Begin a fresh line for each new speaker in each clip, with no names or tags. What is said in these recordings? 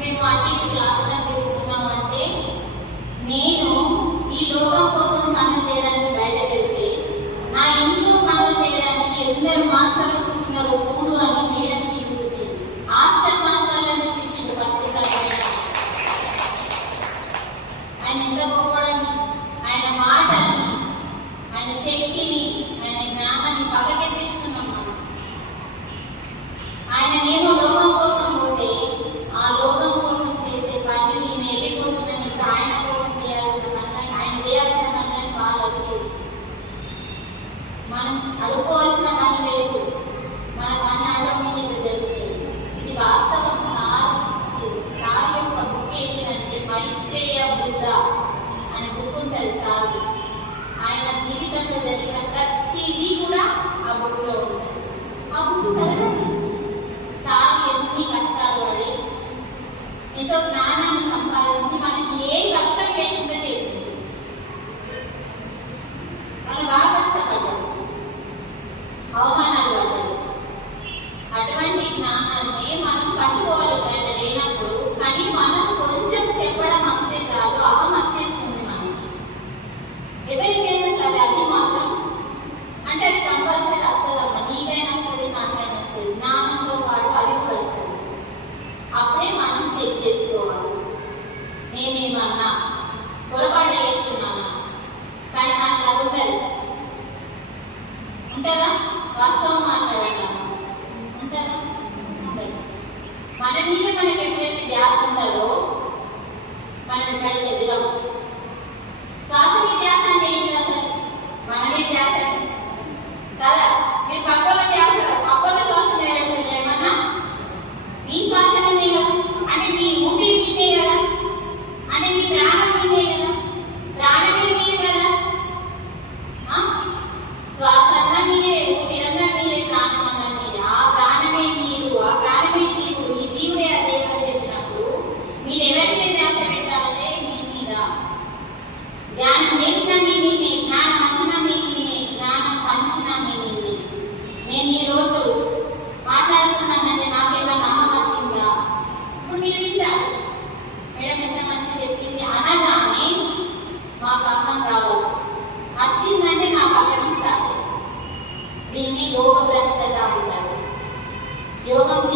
మేము అన్ని క్లాసులకు తిరుగుతున్నామంటే నేను ఈ లోకం కోసం పనులు చేయడానికి బయలుదేరితే నా ఇంట్లో పనులు చేయడానికి ఎందరు మాస్టర్లు కూర్చున్నారు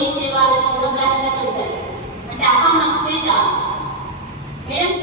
చేసే వాళ్ళ కన్నా భ్రష్ట అంటే అహం వస్తే చాలు మేడం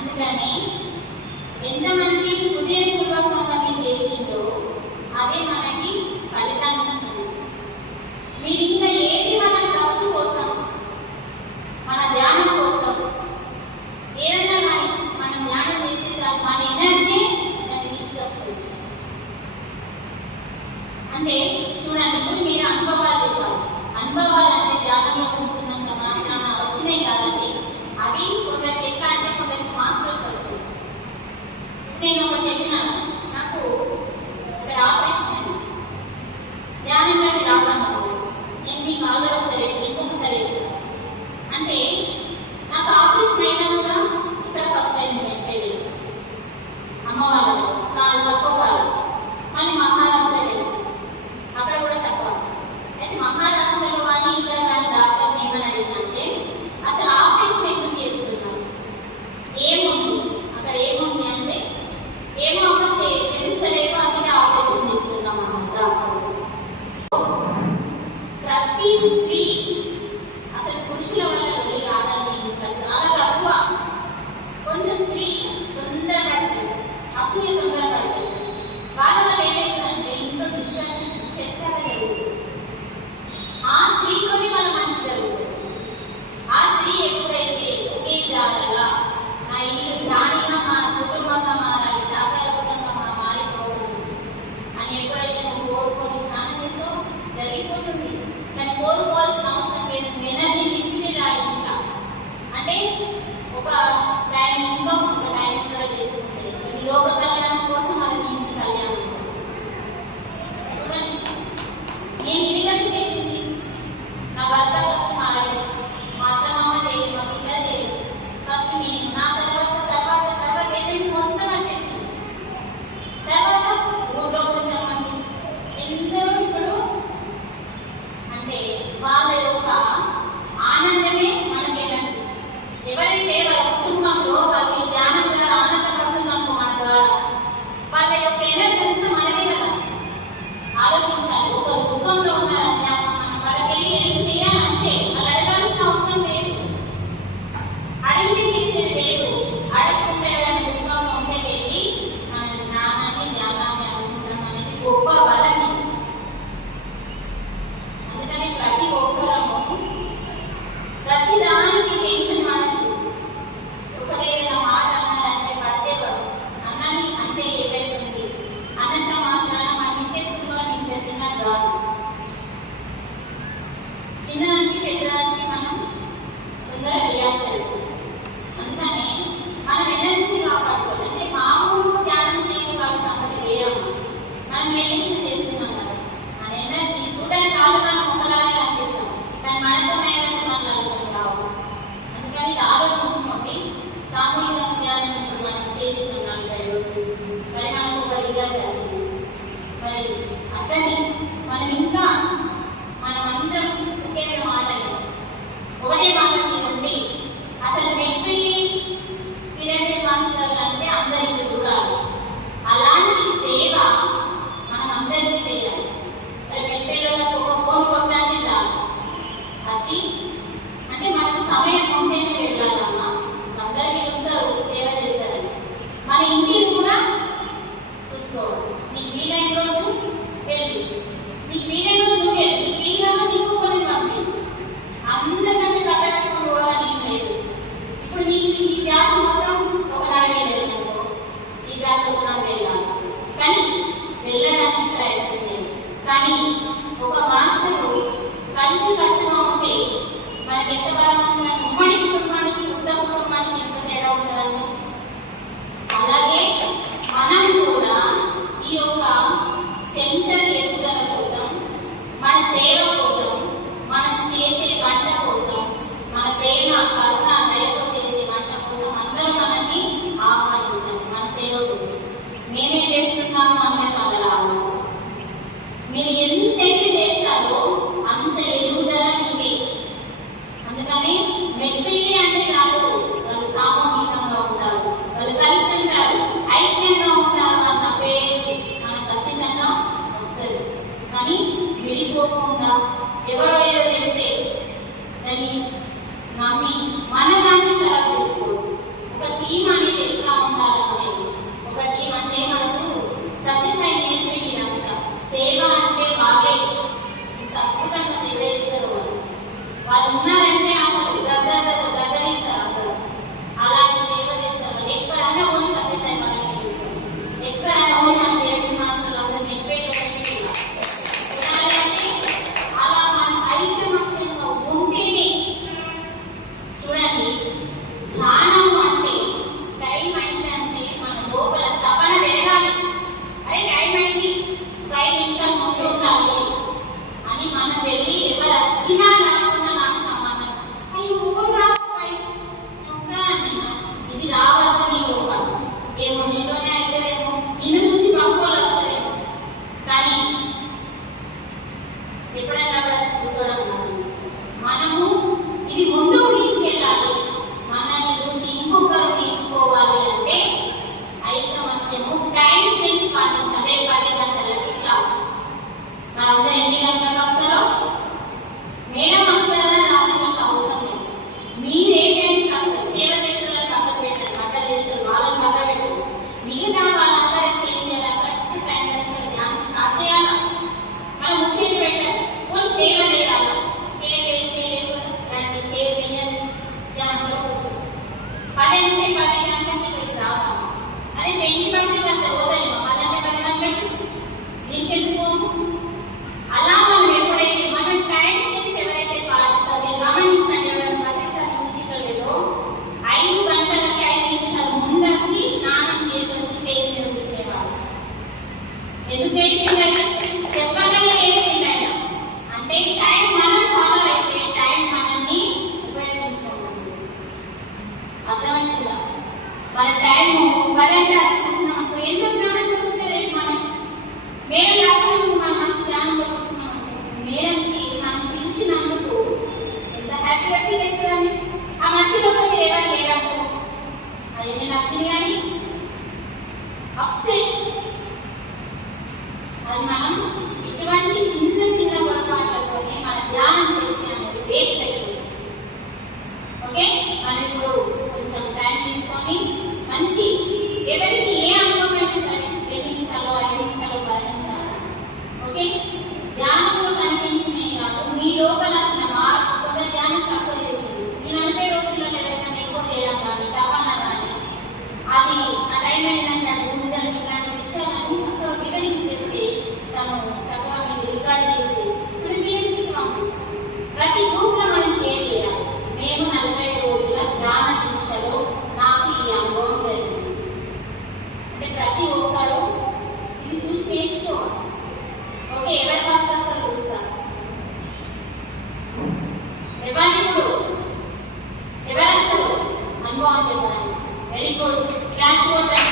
అందుకని ఎంతమంది హృదయపూర్వకంగా చేసిందో అదే మనకి ఫలితాన్ని ఇస్తుంది. మీరు ఇంకా ఏ ముఖ్యమైన మాటలు. ఒకటే మాట మీ నుండి అసలు కానీ వెళ్ళడానికి ప్రయత్నించాను కానీ ఒక మాస్టరు కలిసి కట్టుగా ఉంటే మనకి ఎంత బాగా ఉమ్మడి కుటుంబానికి ఉత్త కుటుంబానికి ఎంత తేడా ఉంటుందండి అలాగే మనం కూడా ఈ యొక్క సెంటర్ ఎదుగుదల కోసం మన సేవ వెరీ గుడ్. క్లాస్ వాటర్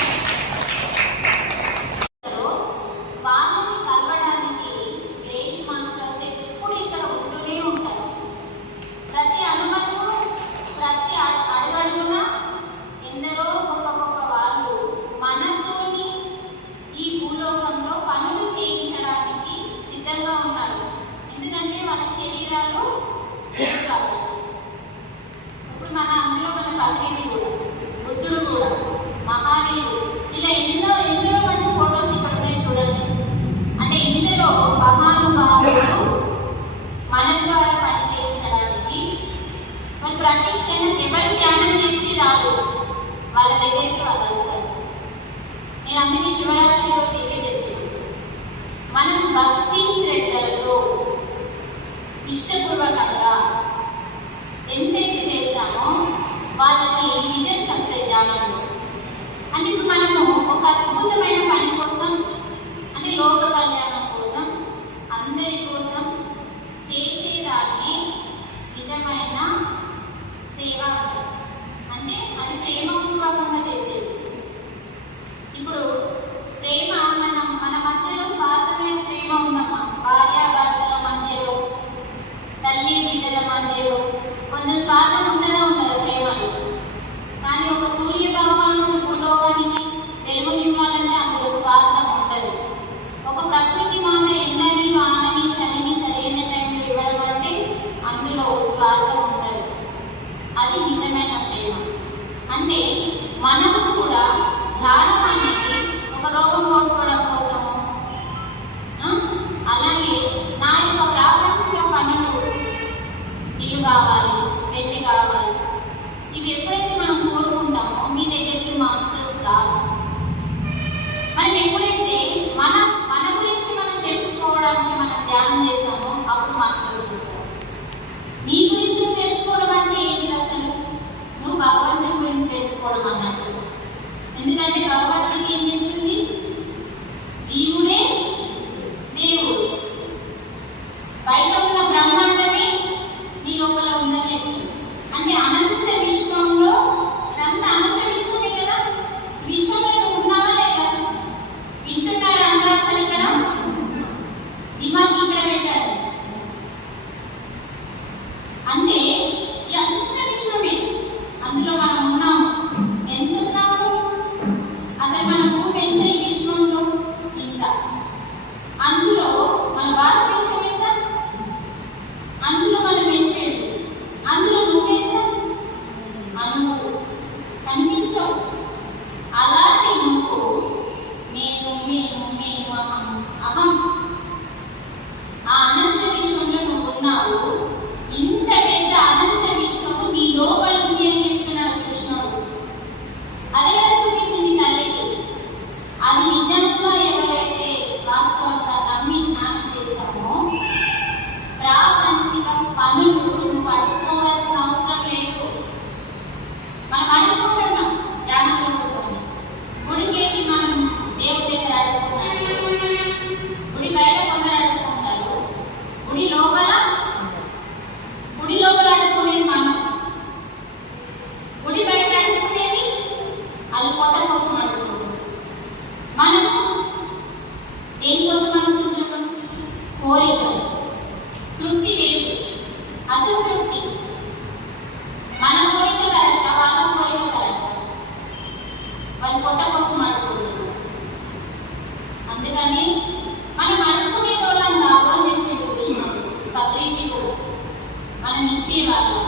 మనం భక్తి ఇష్టపూర్వకంగా ఎంతైతే చేస్తామో వాళ్ళకి విజన్స్ వస్తాయి అంటే ఇప్పుడు మనము ఒక అద్భుతమైన పని కోసం అంటే లోక కళ్యాణం ఇల్లు కావాలి పెళ్ళి కావాలి. ఇవి ఎప్పుడైతే మనం కోరుకుంటామో మీ దగ్గరికి మాస్టర్స్ రావు మనం ఎప్పుడైతే మన మన గురించి మనం తెలుసుకోవడానికి మనం ధ్యానం చేస్తామో అప్పుడు మాస్టర్స్ నీ గురించి తెలుసుకోవడం అంటే ఏంటి అసలు? నువ్వు భగవంతుని గురించి తెలుసుకోవడం అన్నట్టు. ఎందుకంటే భగవద్గీత ఏం చెప్తుంది? జీవుడే తృప్తి లేదు. అసంతృప్తి. మన కోరిక కరెక్ట్ వాళ్ళ కోరిక కరెక్ట్ వాళ్ళు పొట్ట కోసం అడుగుతున్నారు అందుకని మనం అడుక్కునే వాళ్ళం కాదు అని చెప్పి చూపించినాడు పత్రిజీవు మనం ఇచ్చేవాళ్ళం.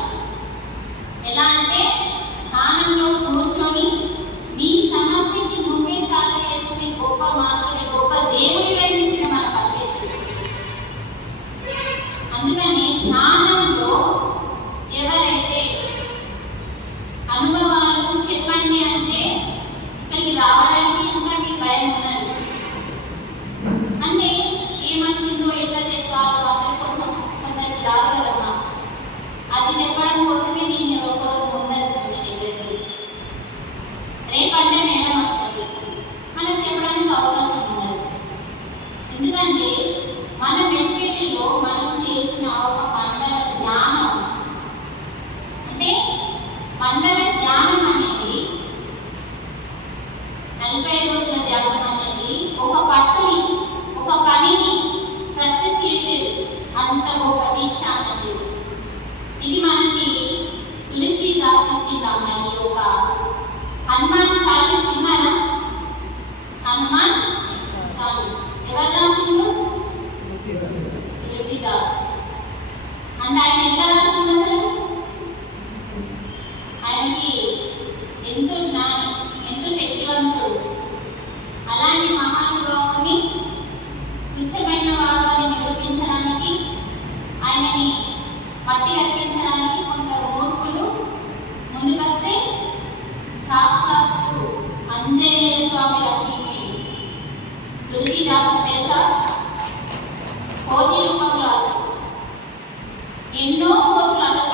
ఎన్నో కోతులు అసలు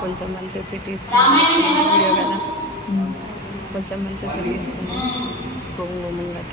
కొంచెం మంచి సిటీస్ కొంచెం మంచి సిటీస్ కొంగు ముంగట.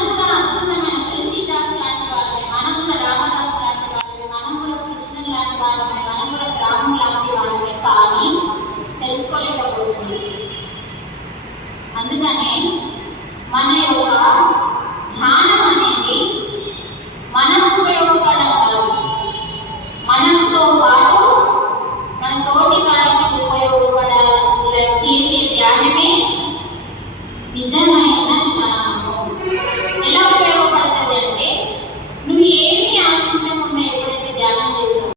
అయిపోతుంది అందుకనే